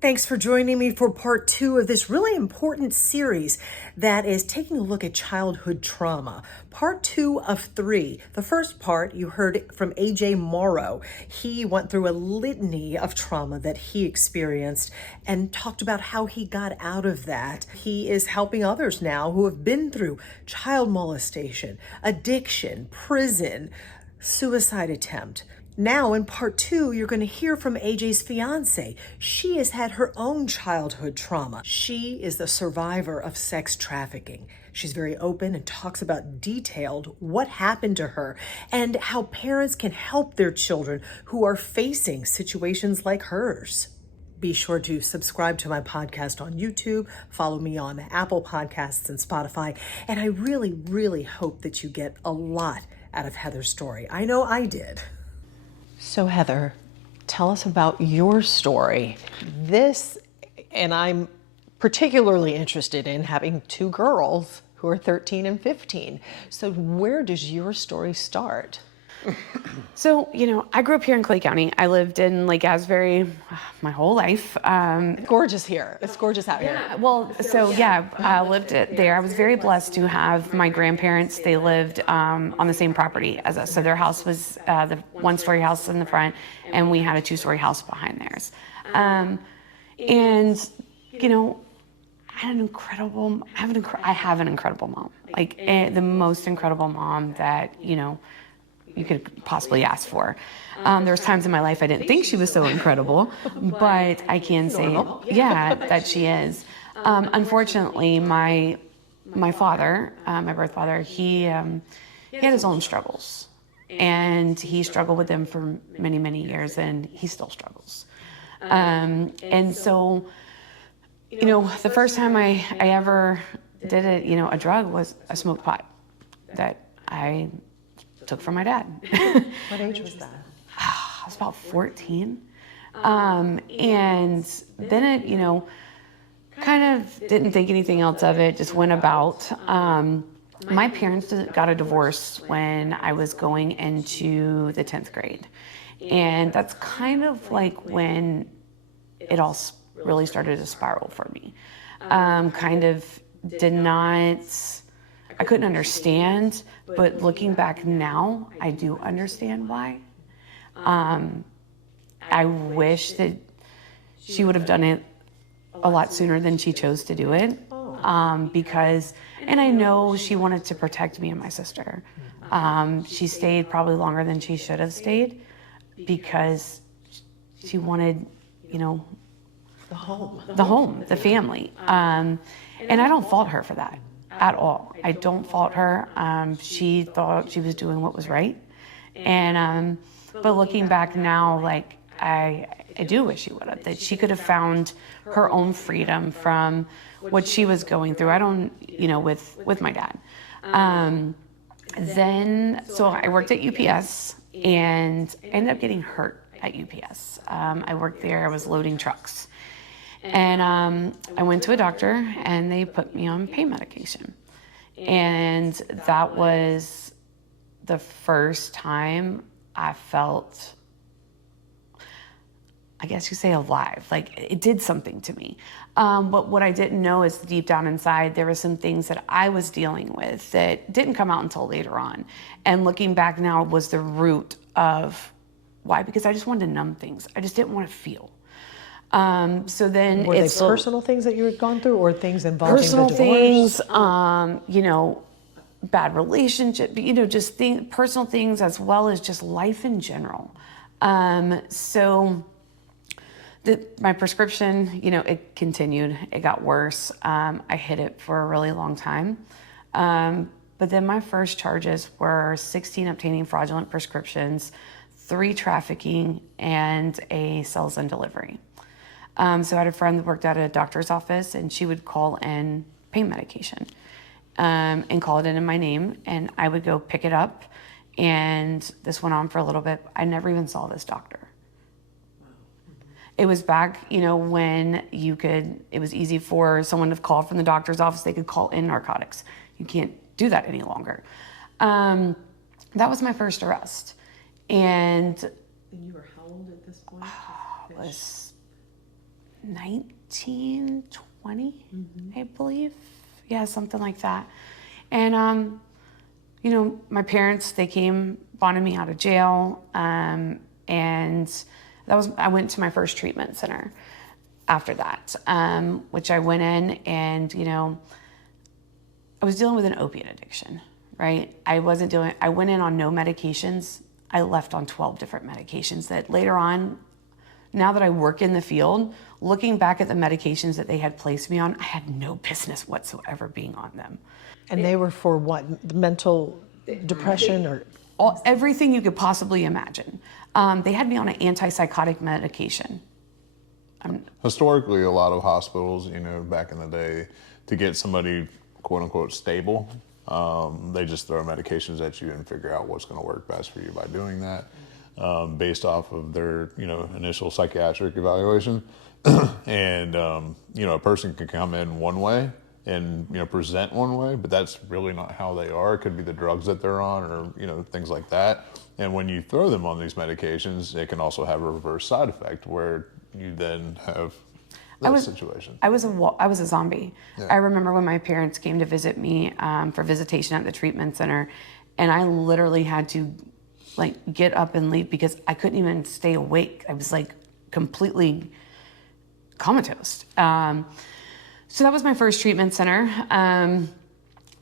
Thanks for joining me for part 2 of this really important series that is taking a look at childhood trauma. Part 2 of 3. The first part you heard from AJ Morrow. He went through a litany of trauma that he experienced and talked about how he got out of that. He is helping others now who have been through child molestation, addiction, prison, suicide attempt. Now in part 2, you're going to hear from AJ's fiance. She has had her own childhood trauma. She is the survivor of sex trafficking. She's very open and talks about detailed what happened to her and how parents can help their children who are facing situations like hers. Be sure to subscribe to my podcast on YouTube, follow me on Apple Podcasts and Spotify, and I really, really hope that you get a lot out of Heather's story. I know I did. So Heather, tell us about your story. And I'm particularly interested in having 2 girls who are 13 and 15. So where does your story start? So, I grew up here in Clay County. I lived in Lake Asbury my whole life. Gorgeous here. It's gorgeous out here. I lived there. I was very blessed to have my grandparents. They lived on the same property as us. So their house was the 1-story house in the front, and we had a 2-story house behind theirs. I have an incredible mom, the most incredible mom that, you could possibly ask for. There was times in my life I didn't think she was so incredible, but I can say, that she is. Unfortunately, my father, my birth father, he had his own struggles, and he struggled with them for many, many years, and he still struggles. And so, the first time I ever did a drug was a smoked pot that I took from my dad. What age was that? I was about 14. And then it, kind of didn't think anything else of it, just went about. My parents got a divorce when I was going into the 10th grade. And that's kind of like when it all really started to spiral for me. I couldn't understand, but looking back now, I do understand why. I wish that she would have done it a lot sooner than she chose to do it, and I know she wanted to protect me and my sister. She stayed probably longer than she should have stayed because she wanted, the home, the family. And I don't fault her for that at all. I don't fault her. She thought she was doing what was right. And, but looking back now, I do wish she would have, that she could have found her own freedom from what she was going through. I don't, with my dad. So I worked at UPS and ended up getting hurt at UPS. I worked there, I was loading trucks. And I went to a doctor and they put me on pain medication. And that was the first time I felt, I guess you say, alive. It did something to me. But what I didn't know is deep down inside, there were some things that I was dealing with that didn't come out until later on. And looking back now was the root of why, because I just wanted to numb things. I just didn't want to feel. So then were they personal things that you had gone through, or things involving personal the divorce? Things, bad relationship, just personal things, as well as just life in general. So my prescription, it continued, it got worse. I hid it for a really long time. But then my first charges were 16 obtaining fraudulent prescriptions, 3 trafficking, and a sales and delivery. So I had a friend that worked at a doctor's office, and she would call in pain medication and call it in my name, and I would go pick it up, and this went on for a little bit. I never even saw this doctor. It was back, when it was easy for someone to call from the doctor's office. They could call in narcotics. You can't do that any longer. That was my first arrest. And you were how old at this point? was 19, 20, I believe. Yeah, something like that. And, you know, my parents, they came, bonded me out of jail. And I went to my first treatment center after that, which I went in and, you know, I was dealing with an opiate addiction, right? I went in on no medications. I left on 12 different medications that later on, now that I work in the field, looking back at the medications that they had placed me on, I had no business whatsoever being on them. And they were for what? Mental depression or? Everything you could possibly imagine. They had me on an antipsychotic medication. Historically, a lot of hospitals, you know, back in the day, to get somebody quote unquote stable, they just throw medications at you and figure out what's going to work best for you by doing that, based off of their, you know, initial psychiatric evaluation. And, you know, a person can come in one way and, you know, present one way, but that's really not how they are. It could be the drugs that they're on or, you know, things like that. And when you throw them on these medications, it can also have a reverse side effect where you then have that situation. I was a zombie. Yeah. I remember when my parents came to visit me for visitation at the treatment center, and I literally had to like get up and leave because I couldn't even stay awake. I was like completely comatose. So that was my first treatment center.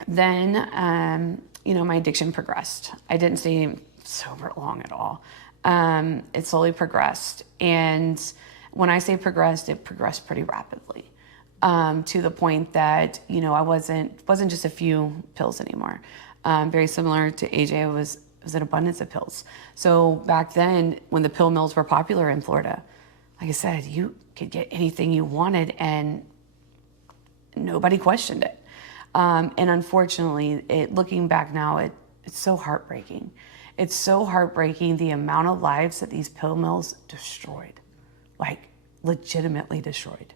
Then, you know, my addiction progressed. I didn't stay sober long at all. It slowly progressed. And when I say progressed, it progressed pretty rapidly, to the point that, you know, I wasn't just a few pills anymore. Very similar to AJ, it was an abundance of pills. So back then, when the pill mills were popular in Florida, like I said, you could get anything you wanted and nobody questioned it. And unfortunately, looking back now, it's so heartbreaking. It's so heartbreaking the amount of lives that these pill mills destroyed, like legitimately destroyed.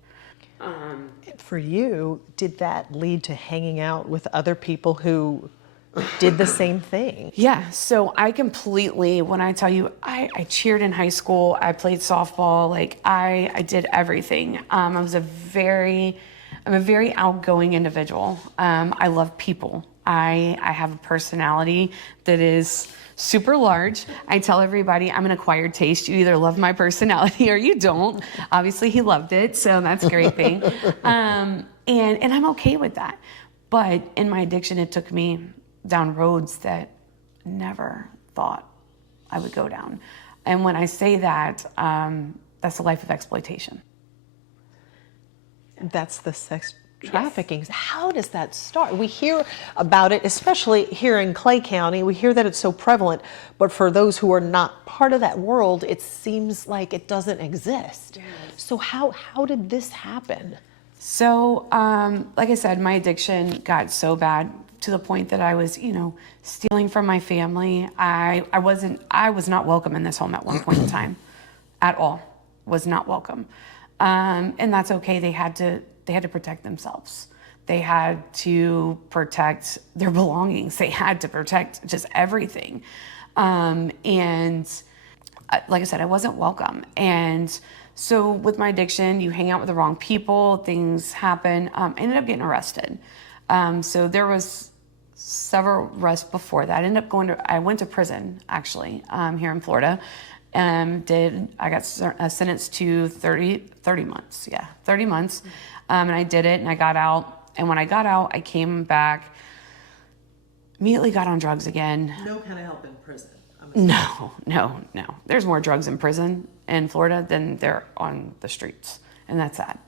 For you, did that lead to hanging out with other people who did the same thing? Yeah, so I completely, when I tell you, I cheered in high school, I played softball, like I did everything. I'm a very outgoing individual. I love people. I have a personality that is super large. I tell everybody I'm an acquired taste. You either love my personality or you don't. Obviously he loved it, so that's a great thing. And I'm okay with that. But in my addiction, it took me down roads that I never thought I would go down. And when I say that, that's a life of exploitation. That's the sex trafficking. Yes. How does that start? We hear about it, especially here in Clay County. We hear that it's so prevalent, but for those who are not part of that world, it seems like it doesn't exist. Yes. So how did this happen? So, like I said, my addiction got so bad to the point that I was, you know, stealing from my family. I was not welcome in this home at one point in time, at all. Was not welcome. And that's okay. They had to protect themselves. They had to protect their belongings. They had to protect just everything. And like I said, I wasn't welcome. And so with my addiction, you hang out with the wrong people, things happen. I ended up getting arrested. So there was several arrests before that. I went to prison actually, here in Florida. I got sentenced to 30 months. Yeah, 30 months. And I did it and I got out. And when I got out, I came back, immediately got on drugs again. No kind of help in prison. No. There's more drugs in prison in Florida than there on the streets. And that's sad.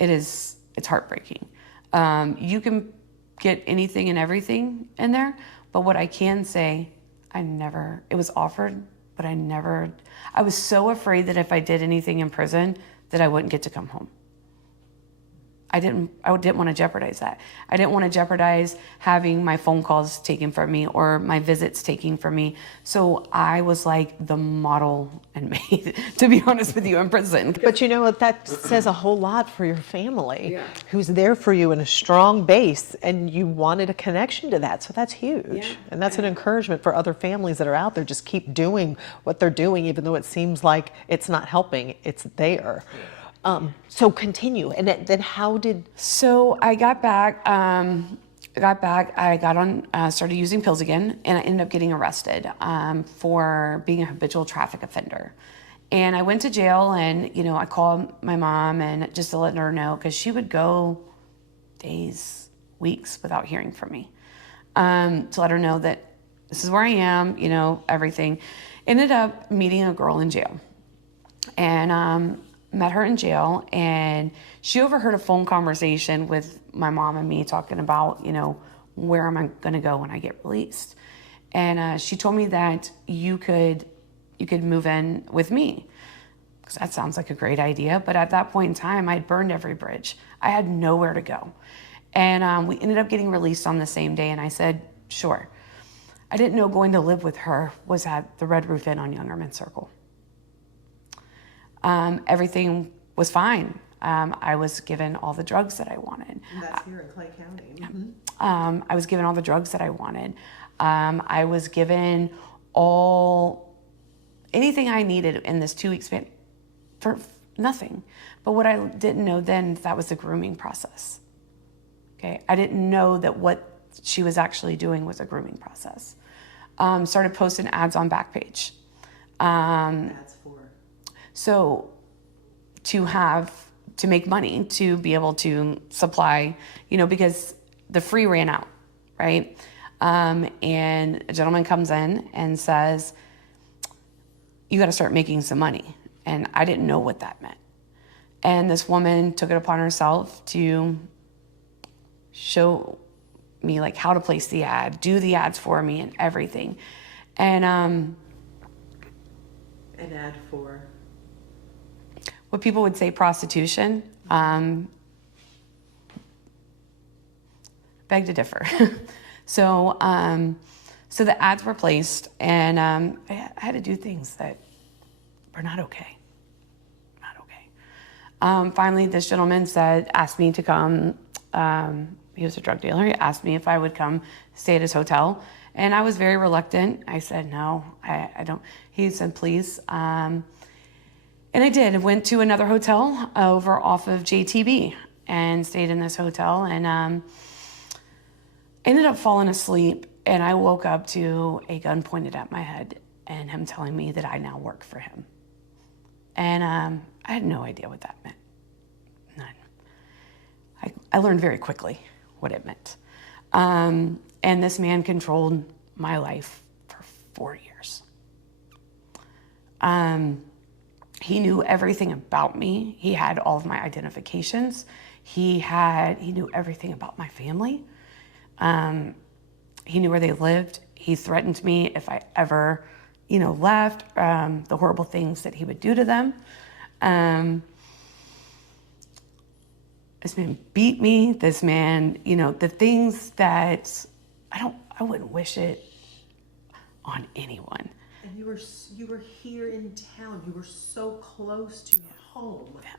It's heartbreaking. You can get anything and everything in there. But what I can say, it was offered, but I was so afraid that if I did anything in prison, that I wouldn't get to come home. I didn't want to jeopardize that. I didn't want to jeopardize having my phone calls taken from me or my visits taken from me. So I was like the model inmate, to be honest with you, in prison. But you know what, that says a whole lot for your family, who's there for you in a strong base, and you wanted a connection to that. So that's huge. Yeah. And that's an encouragement for other families that are out there. Just keep doing what they're doing, even though it seems like it's not helping, it's there. So continue. And then how did... So I got back. I got on, started using pills again, and I ended up getting arrested for being a habitual traffic offender. And I went to jail, and I called my mom and just to let her know, because she would go days, weeks without hearing from me, to let her know that this is where I am, everything. Ended up meeting a girl in jail, and met her in jail, and she overheard a phone conversation with my mom and me talking about, where am I going to go when I get released? And she told me that you could move in with me. Because that sounds like a great idea. But at that point in time, I'd burned every bridge. I had nowhere to go. And we ended up getting released on the same day. And I said, sure. I didn't know going to live with her was at the Red Roof Inn on Youngerman Circle. Everything was fine. I was given all the drugs that I wanted. And that's here in Clay County. Mm-hmm. I was given all the drugs that I wanted. I was given anything I needed in this 2 week span for nothing. But what I didn't know then, that was the grooming process. Okay, I didn't know that what she was actually doing was a grooming process. Started posting ads on Backpage. Ads for? So to make money, to be able to supply, because the free ran out, right? And a gentleman comes in and says, you got to start making some money. And I didn't know what that meant. And this woman took it upon herself to show me like how to place the ad, do the ads for me and everything. And an ad for? What people would say prostitution. Beg to differ. So the ads were placed, and I had to do things that were not okay. Not okay. Finally, this gentleman asked me to come. He was a drug dealer. He asked me if I would come stay at his hotel, and I was very reluctant. I said no, I don't. He said please, and I did. I went to another hotel over off of JTB and stayed in this hotel, and ended up falling asleep. And I woke up to a gun pointed at my head and him telling me that I now work for him. And I had no idea what that meant. None. I learned very quickly what it meant. And this man controlled my life for 4 years. He knew everything about me. He had all of my identifications. He knew everything about my family. He knew where they lived. He threatened me if I ever, left, the horrible things that he would do to them. This man beat me. This man, the things that I wouldn't wish it on anyone. And you were here in town. You were so close to home. Yeah.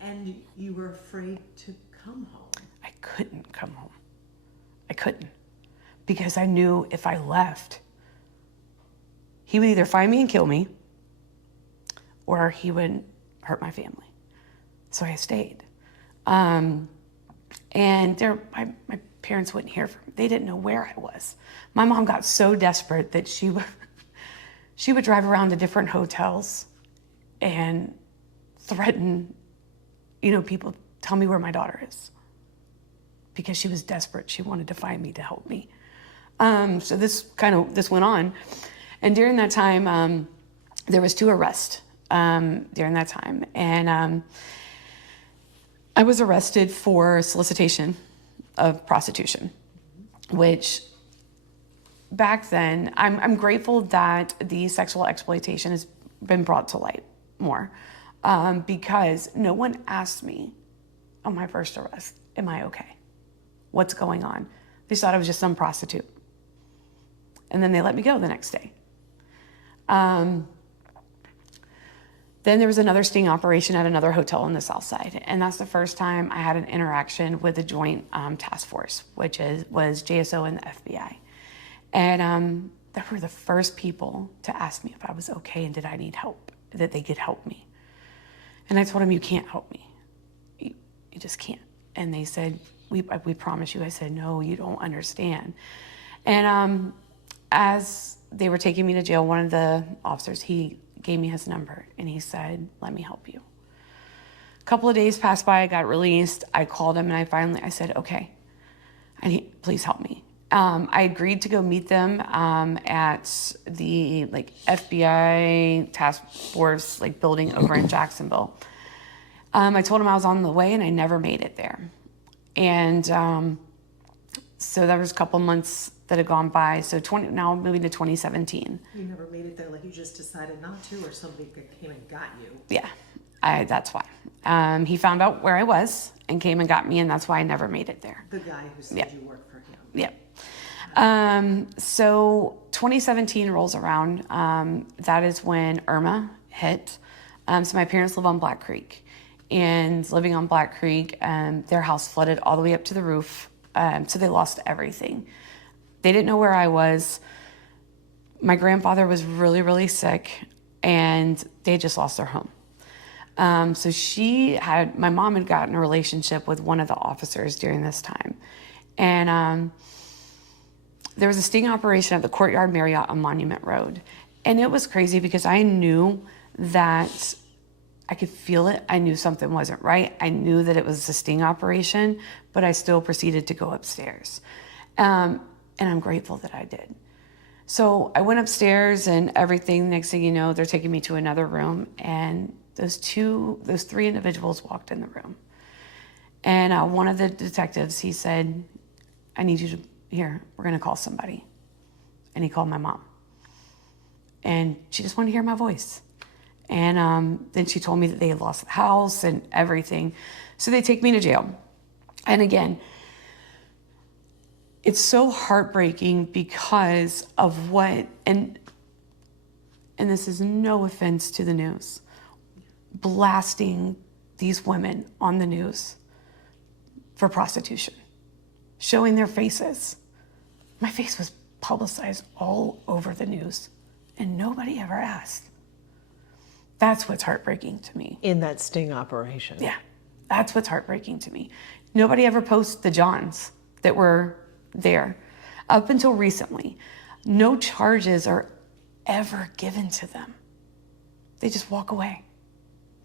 And you were afraid to come home. I couldn't come home. I couldn't. Because I knew if I left, he would either find me and kill me, or he would hurt my family. So I stayed. And my parents wouldn't hear from me. They didn't know where I was. My mom got so desperate that she would drive around to different hotels and threaten, people, tell me where my daughter is. Because she was desperate. She wanted to find me to help me. So this went on. And during that time, there was 2 arrests during that time. And I was arrested for solicitation of prostitution, which back then, I'm grateful that the sexual exploitation has been brought to light more, because no one asked me on my first arrest, am I okay? What's going on? They thought I was just some prostitute. And then they let me go the next day. Then there was another sting operation at another hotel on the south side. And that's the first time I had an interaction with the joint task force, which was JSO and the FBI. And they were the first people to ask me if I was okay and did I need help, that they could help me. And I told him, you can't help me. You just can't. And they said, we promise you. I said, no, you don't understand. And as they were taking me to jail, one of the officers, he gave me his number and he said, let me help you. A couple of days passed by, I got released. I called him and I said, okay, please help me. I agreed to go meet them at the FBI task force building over in Jacksonville. I told him I was on the way and I never made it there. And so that was a couple months that had gone by. So now I'm moving to 2017. You never made it there, you just decided not to, or somebody came and got you? Yeah, that's why. He found out where I was and came and got me, and that's why I never made it there. The guy who said you worked for him. Yep. So 2017 rolls around. That is when Irma hit. So my parents live on Black Creek. And living on Black Creek, their house flooded all the way up to the roof. So they lost everything. They didn't know where I was. My grandfather was really, really sick, and they just lost their home. So my mom had gotten a relationship with one of the officers during this time. And there was a sting operation at the Courtyard Marriott on Monument Road. And it was crazy because I knew that I could feel it. I knew something wasn't right. I knew that it was a sting operation, but I still proceeded to go upstairs. And I'm grateful that I did. So I went upstairs and everything. Next thing you know, they're taking me to another room, and those three individuals walked in the room. And one of the detectives, he said, I need you to, we're gonna call somebody. And he called my mom. And she just wanted to hear my voice. And then she told me that they had lost the house and everything. So they take me to jail. And again, it's so heartbreaking because of and this is no offense to the news, blasting these women on the news for prostitution, showing their faces. My face was publicized all over the news, and nobody ever asked. That's what's heartbreaking to me. In that sting operation. Yeah, that's what's heartbreaking to me. Nobody ever posts the Johns that were there. Up until recently, no charges are ever given to them. They just walk away.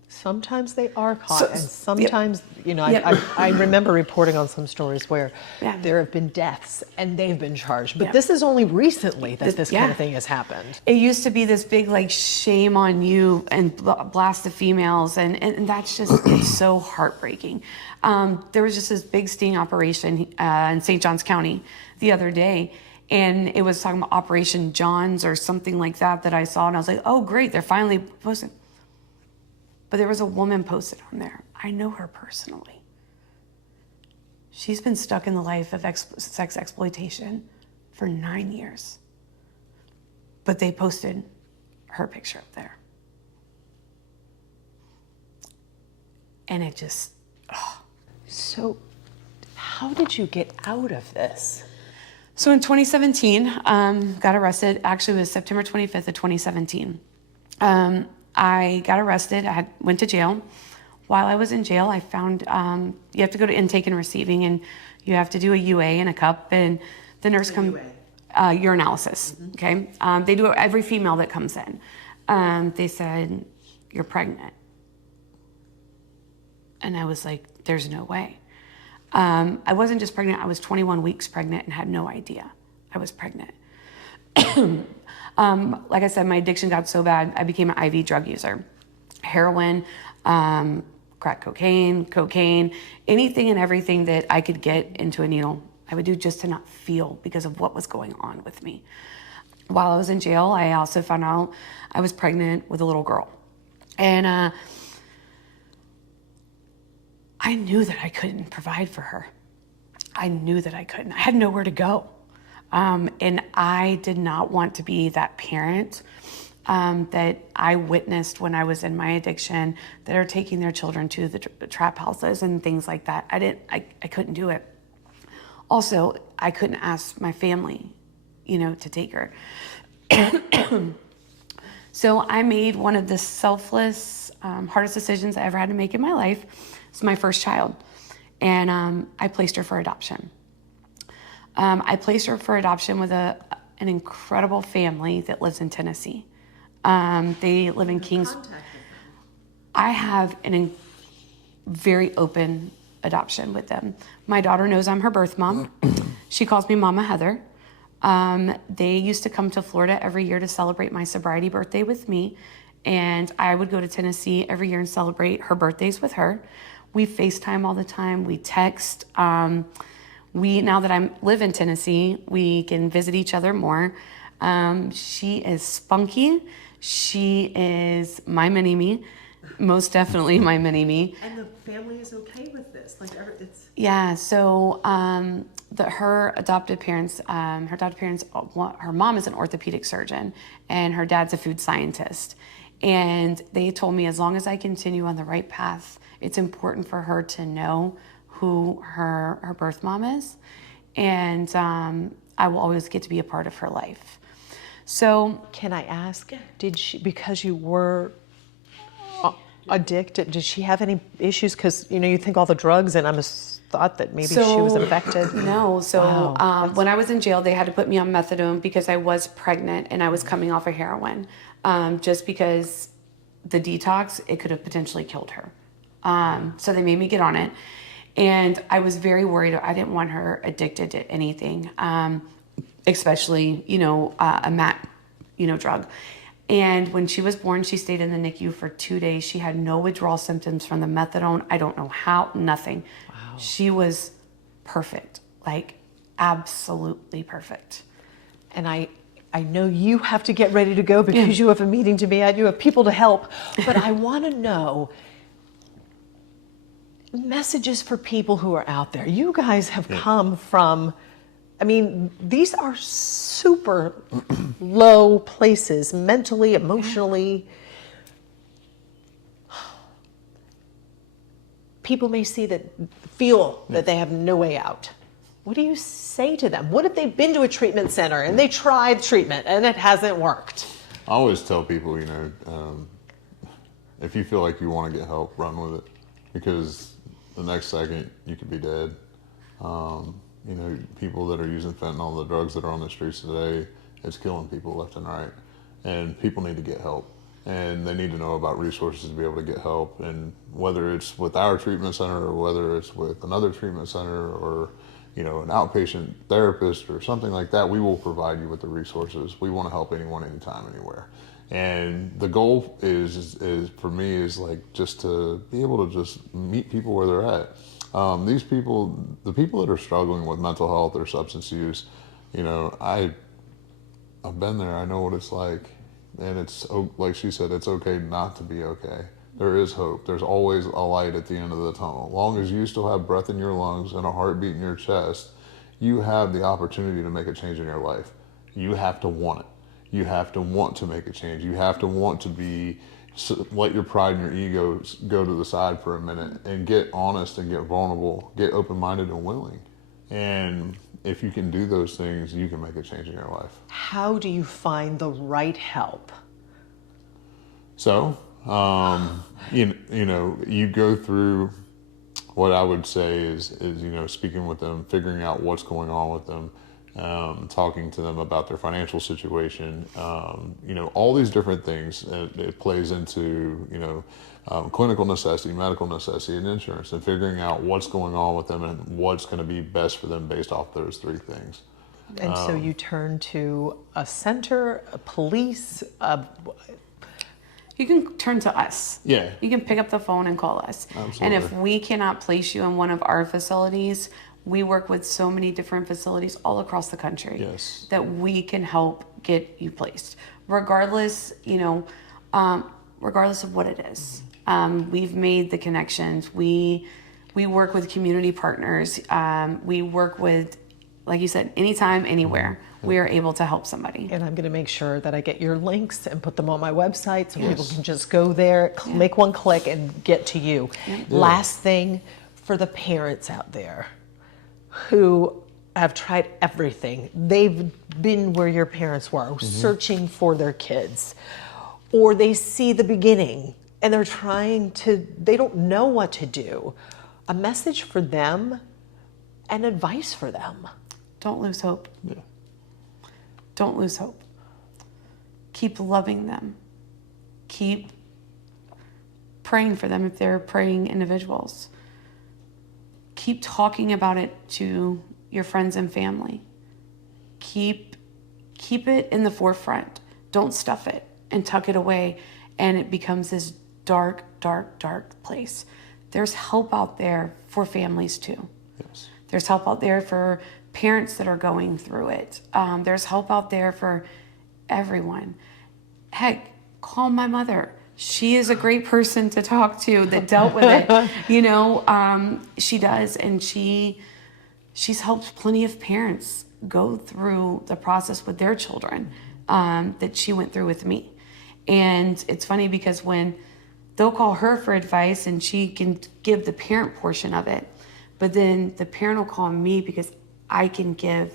Sometimes they are caught, and sometimes, Yep. I remember reporting on some stories where Yeah. there have been deaths and they've been charged. But Yeah. this is only recently that this kind Yeah. of thing has happened. It used to be this big shame on you and blast the females, and that's just it's so heartbreaking. There was just this big sting operation in St. Johns County the other day, and it was talking about Operation Johns or something like that I saw, and I was like, oh great, they're finally posting. But there was a woman posted on there. I know her personally. She's been stuck in the life of sex exploitation for 9 years. But they posted her picture up there. And it just, So how did you get out of this? So in 2017, got arrested. Actually, it was September 25th of 2017. I got arrested. I went to jail. While I was in jail, I found you have to go to intake and receiving, and you have to do a UA and a cup, and the nurse comes. Urinalysis. Mm-hmm. Okay, they do it every female that comes in. They said, "You're pregnant," and I was like, "There's no way." I wasn't just pregnant. I was 21 weeks pregnant and had no idea I was pregnant. Like I said, my addiction got so bad, I became an IV drug user. Heroin, crack cocaine, anything and everything that I could get into a needle, I would do just to not feel because of what was going on with me. While I was in jail, I also found out I was pregnant with a little girl. And I knew that I couldn't provide for her. I knew that I couldn't. I had nowhere to go. And I did not want to be that parent that I witnessed when I was in my addiction that are taking their children to the trap houses and things like that. I couldn't do it. Also, I couldn't ask my family, to take her. So I made one of the selfless hardest decisions I ever had to make in my life. It's my first child. And I placed her for adoption. I placed her for adoption with an incredible family that lives in Tennessee. They live in Kings. I have very open adoption with them. My daughter knows I'm her birth mom. She calls me Mama Heather. They used to come to Florida every year to celebrate my sobriety birthday with me, and I would go to Tennessee every year and celebrate her birthdays with her. We FaceTime all the time. We text. Now that I live in Tennessee, we can visit each other more. She is spunky. She is my mini-me. Most definitely my mini-me. And the family is okay with this? Yeah, so her adopted parents, her mom is an orthopedic surgeon and her dad's a food scientist. And they told me as long as I continue on the right path, it's important for her to know who her birth mom is. And I will always get to be a part of her life. So can I ask, did she, because you were addicted, did she have any issues? Because, you think all the drugs, and I'm thought that maybe she was infected. No, so Wow. When I was in jail, they had to put me on methadone because I was pregnant and I was coming off of heroin. Just because the detox, it could have potentially killed her. So they made me get on it. And I was very worried. I didn't want her addicted to anything, especially, a MAT, drug. And when she was born, she stayed in the NICU for 2 days. She had no withdrawal symptoms from the methadone. I don't know how, nothing. Wow. She was perfect, like absolutely perfect. And I know you have to get ready to go because you have a meeting to be at. You have people to help. But I want to know messages for people who are out there. You guys have come from, these are super low places, mentally, emotionally. People may feel that they have no way out. What do you say to them? What if they've been to a treatment center and they tried treatment and it hasn't worked? I always tell people, if you feel like you want to get help, run with it, because the next second you could be dead. People that are using fentanyl, the drugs that are on the streets today, it's killing people left and right. And people need to get help. And they need to know about resources to be able to get help. And whether it's with our treatment center or whether it's with another treatment center or, an outpatient therapist or something like that, we will provide you with the resources. We want to help anyone, anytime, anywhere. And the goal is for me is like just to be able to just meet people where they're at. These people, the people that are struggling with mental health or substance use, I've been there. I know what it's like. And it's, like she said, it's okay not to be okay. There is hope. There's always a light at the end of the tunnel. As long as you still have breath in your lungs and a heartbeat in your chest, you have the opportunity to make a change in your life. You have to want it. You have to want to make a change. You have to want to let your pride and your ego go to the side for a minute and get honest and get vulnerable, get open-minded and willing. And if you can do those things, you can make a change in your life. How do you find the right help? So, you go through what I would say is speaking with them, figuring out what's going on with them, talking to them about their financial situation, all these different things. It plays into, clinical necessity, medical necessity, and insurance, and figuring out what's going on with them and what's going to be best for them based off those three things. And so you turn to a center, a police, you can turn to us. Yeah. You can pick up the phone and call us. Absolutely. And if we cannot place you in one of our facilities, we work with so many different facilities all across the country. Yes. That we can help get you placed, regardless, regardless of what it is. We've made the connections. We work with community partners. We work with, like you said, anytime, anywhere. We are able to help somebody. And I'm going to make sure that I get your links and put them on my website so people can just go there, make one click, and get to you. Yeah. Last thing for the parents out there who have tried everything. They've been where your parents were, searching for their kids. Or they see the beginning and they don't know what to do. A message for them and advice for them. Don't lose hope. Yeah. Don't lose hope. Keep loving them. Keep praying for them if they're praying individuals. Keep talking about it to your friends and family. Keep it in the forefront. Don't stuff it and tuck it away, and it becomes this dark, dark, dark place. There's help out there for families too. Yes. There's help out there for parents that are going through it. There's help out there for everyone. Heck, call my mother. She is a great person to talk to that dealt with it. She does, and she's helped plenty of parents go through the process with their children that she went through with me. And it's funny because when they'll call her for advice and she can give the parent portion of it, but then the parent will call me because I can give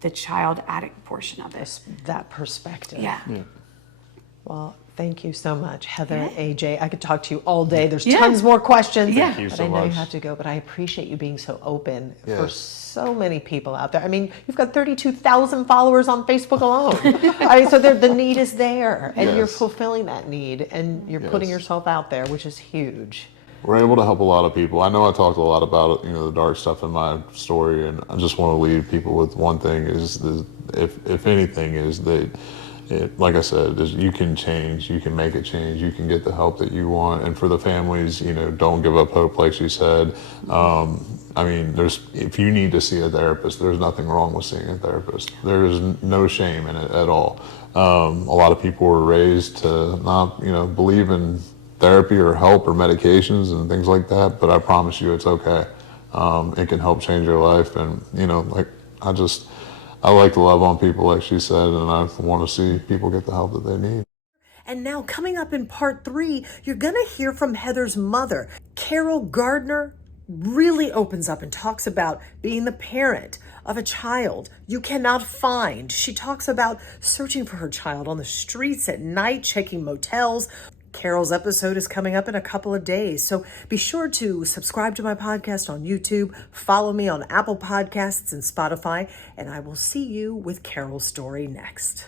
the child addict portion of it. That perspective. Yeah. Well, thank you so much, Heather, AJ. I could talk to you all day. There's Yeah. tons more questions. Yeah. Thank you But so I know you much. have to go, but I appreciate you being so open for Yes. so many people out there. I mean, you've got 32,000 followers on Facebook alone. I mean, so the need is there, and you're Yes. fulfilling that need, and you're putting Yes. yourself out there, which is huge. We're able to help a lot of people. I know I talked a lot about the dark stuff in my story, and I just want to leave people with one thing: if anything, is that like I said, you can change, you can make a change, you can get the help that you want. And for the families, don't give up hope, like she said. If you need to see a therapist, there's nothing wrong with seeing a therapist. There is no shame in it at all. A lot of people were raised to not, believe in therapy or help or medications and things like that, but I promise you it's okay. It can help change your life, and I like to love on people, like she said, and I want to see people get the help that they need. And now, coming up in part 3, you're going to hear from Heather's mother. Carol Gardner really opens up and talks about being the parent of a child you cannot find. She talks about searching for her child on the streets at night, checking motels. Carol's episode is coming up in a couple of days, so be sure to subscribe to my podcast on YouTube, follow me on Apple Podcasts and Spotify, and I will see you with Carol's story next.